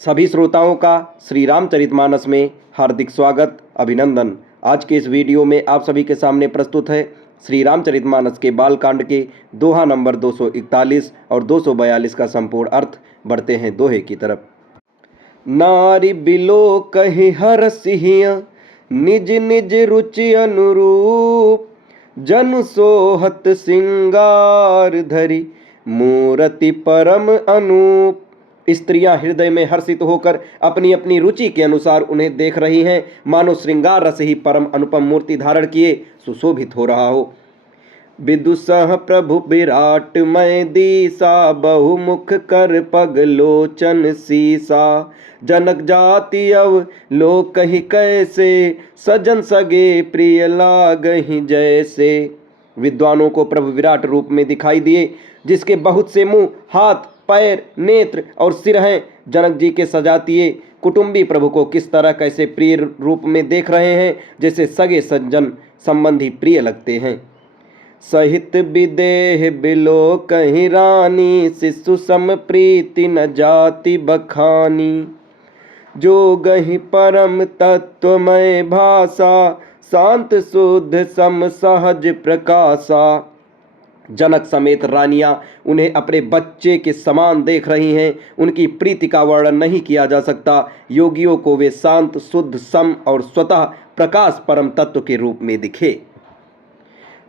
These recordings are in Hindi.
सभी श्रोताओं का श्री रामचरितमानस में हार्दिक स्वागत अभिनंदन। आज के इस वीडियो में आप सभी के सामने प्रस्तुत है श्री रामचरितमानस के बालकांड के दोहा नंबर 241 और 242 का संपूर्ण अर्थ। बढ़ते हैं दोहे की तरफ। नारी बिलो कहि हर सिहिया निज निज रुचि अनुरूप, जन सोहत सिंगार धरी मूरति परम अनूप। स्त्रियां हृदय में हर्षित होकर अपनी अपनी रुचि के अनुसार उन्हें देख रही हैं, मानो श्रृंगार रस ही परम अनुपम मूर्ति धारण किए सुशोभित हो रहा हो। विदुषः प्रभु विराट मय दीसा, बहुमुख कर पग लोचन सीसा। जनक जाति अव लोक ही कैसे, सजन सगे प्रिय लागहि जैसे। विद्वानों को प्रभु विराट रूप में दिखाई दिए, जिसके बहुत से मुंह, हाथ, पैर, नेत्र और सिर हैं। जनक जी के सजातीय कुटुंबी प्रभु को किस तरह कैसे प्रिय रूप में देख रहे हैं, जैसे सगे सज्जन संबंधी प्रिय लगते हैं। सहित विदेह बिलो कहीं रानी, शिशु सम प्रीति न जाति बखानी। जो गहि परम तत्वमय भाषा, शांत शुद्ध सम सहज प्रकाशा। जनक समेत रानियां उन्हें अपने बच्चे के समान देख रही हैं। उनकी प्रीति का वर्णन नहीं किया जा सकता। योगियों को वे शांत, शुद्ध, सम और स्वतः प्रकाश परम तत्व के रूप में दिखे।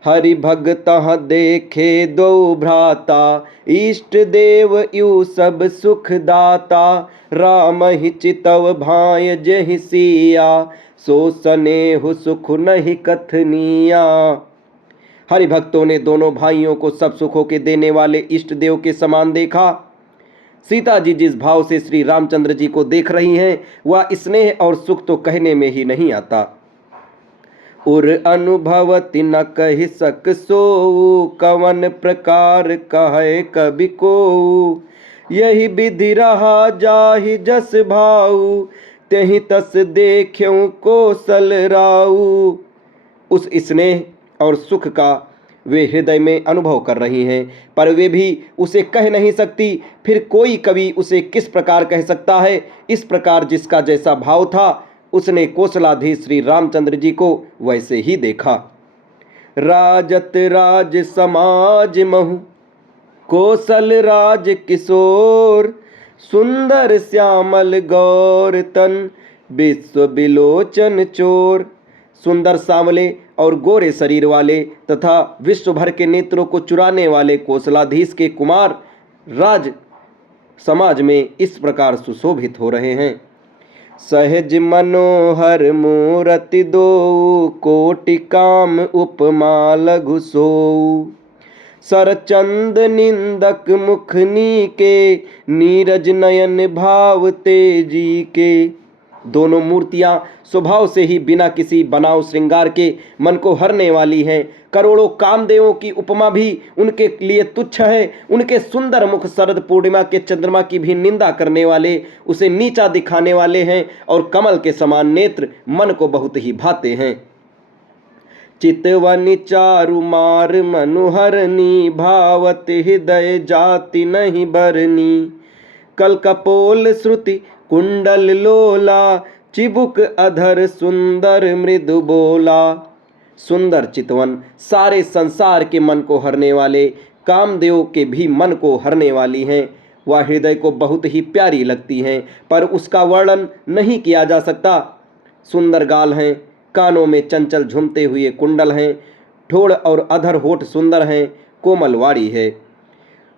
हरि भगतः देखे दो भ्राता, इष्ट देव यू सब सुख दाता। राम ही चितव भाय जहि सिया, सो स्नेहु सुख नहीं कथनिया। हरि भक्तों ने दोनों भाइयों को सब सुखों के देने वाले इष्ट देव के समान देखा। सीता जी जिस भाव से श्री रामचंद्र जी को देख रही हैं, वह स्नेह और सुख तो कहने में ही नहीं आता। उर अनुभवति न कहि सक सोऊ, कवन प्रकार कहे कवि को। यही विधि रहा जाहि जस भाऊ, तेहि तस देख्यऊ कौशल राऊ। उस स्नेह और सुख का वे हृदय में अनुभव कर रही हैं, पर वे भी उसे कह नहीं सकती। फिर कोई कवि उसे किस प्रकार कह सकता है। इस प्रकार जिसका जैसा भाव था, उसने कौशलाधीश श्री रामचंद्र जी को वैसे ही देखा। राजत राज समाज महु, कौशल राज किशोर। सुंदर श्यामल गौर तन, विश्व बिलोचन चोर। सुंदर सांवले और गोरे शरीर वाले तथा विश्व भर के नेत्रों को चुराने वाले कौशलाधीश के कुमार राज समाज में इस प्रकार सुशोभित हो रहे हैं। सहज मनोहर मूरति दो, कोटि काम उपमा लघु सोऊ। सरचंद निंदक मुखनी के, नीरज नयन भाव तेजी के। दोनों मूर्तियां स्वभाव से ही बिना किसी बनाव श्रृंगार के मन को हरने वाली हैं। करोड़ों कामदेवों की उपमा भी उनके लिए तुच्छ है। उनके सुंदर मुख शरद पूर्णिमा के चंद्रमा की भी निंदा करने वाले, उसे नीचा दिखाने वाले हैं, और कमल के समान नेत्र मन को बहुत ही भाते हैं। चितवनि चारु मार मनुहरनी, भावत हृदय जाति नहीं बरनी। कल कपोल श्रुति कुंडल लोला, चिबुक अधर सुंदर मृदु बोला। सुंदर चितवन सारे संसार के मन को हरने वाले, कामदेव के भी मन को हरने वाली हैं। वह हृदय को बहुत ही प्यारी लगती हैं, पर उसका वर्णन नहीं किया जा सकता। सुंदर गाल हैं, कानों में चंचल झूमते हुए कुंडल हैं, ठोड़ और अधर होठ सुंदर हैं, कोमल वाणी है।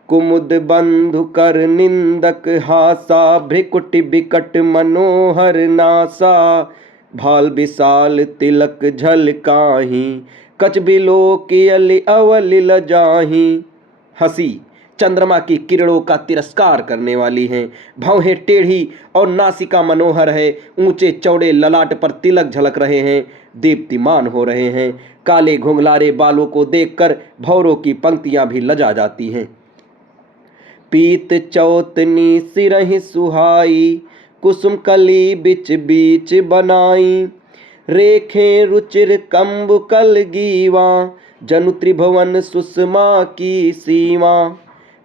कुमुद बंधु कर निंदक हासा, भ्रिकुटि बिकट मनोहर नासा। भाल विशाल तिलक झलकाही, कच बिलो की अली अवलिल जाही। हंसी चंद्रमा की किरणों का तिरस्कार करने वाली हैं। भौहें टेढ़ी और नासिका मनोहर है। ऊंचे चौड़े ललाट पर तिलक झलक रहे हैं, दीप्तिमान हो रहे हैं। काले घुंघलारे बालों को देखकर भौरों की पंक्तियां भी लजा जाती हैं। पीत चौतनी सिरहि सुहाई, कुसुम कली बिच बीच बनाई। रेखे रुचिर कंबु कल गीवा, जनु त्रिभुवन सुषमा की सीमा।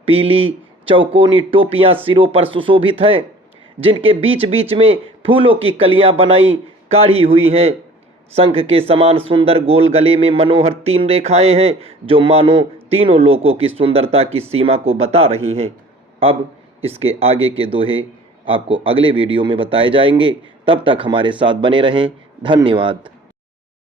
पीली चौकोनी टोपियां सिरों पर सुशोभित है। जिनके बीच बीच में फूलों की कलियां बनाई काढ़ी हुई हैं। शंख के समान सुंदर गोल गले में मनोहर 3 रेखाएं हैं जो मानो तीनों लोकों की सुंदरता की सीमा को बता रही हैं। अब इसके आगे के दोहे आपको अगले वीडियो में बताए जाएंगे। तब तक हमारे साथ बने रहें। धन्यवाद।